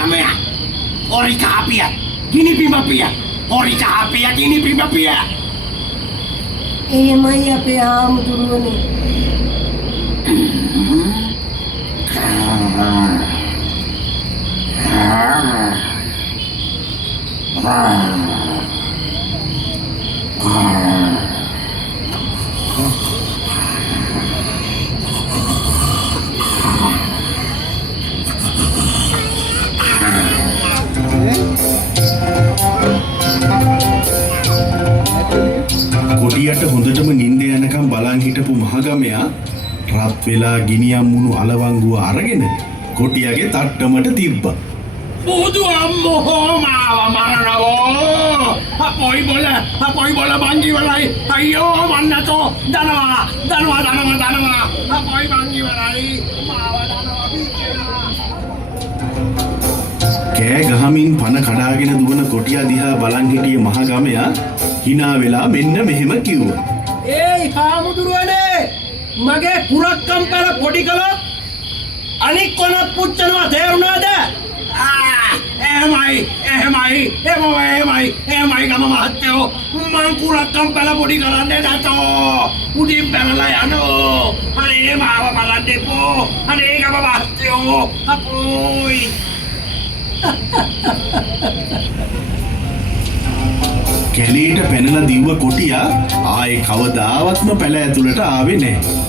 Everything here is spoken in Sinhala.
Kamea, Orika Apia, Gini Pimapia, Orika Apia, Gini Pimapia. එහෙමයි අපේ ආමුදුරුවනේ. කොටියට හොඳටම නිින්ද යනකම් බලන් හිටපු මහගමයා රත් වෙලා ගිනියම් මුණු අලවංගුව අරගෙන කොටියගේ තට්ටමට තිබ්බා. Budu ammo mawa maranawo. Apoi bola bangi walai. Ayo mannato danawa. Apoi bangi walai. Mawa danawa bikena. කෑ ගහමින් පන කඩාගෙන දුවන කොටියා දිහා බලන් හිටිය මහගමයා hina වෙලා මෙන්න මෙහෙම කිව්වා. ඒයි ආමුදුරුවනේ මගේ පුරක්කම් පෙර පොඩි කළොත් අනික් කොන පුච්චනවා තේරුණාද? Emai gama mahatyo. Mangkulat kampala podi karande dato. Udim penala yano. Ane mawa malande po. Ane gama mahatyo. Apoy. කැලේට පැනලා දිව්ව කොටියා ආයේ කවදාවත්ම පැල ඇතුළට ආවේ නැහැ.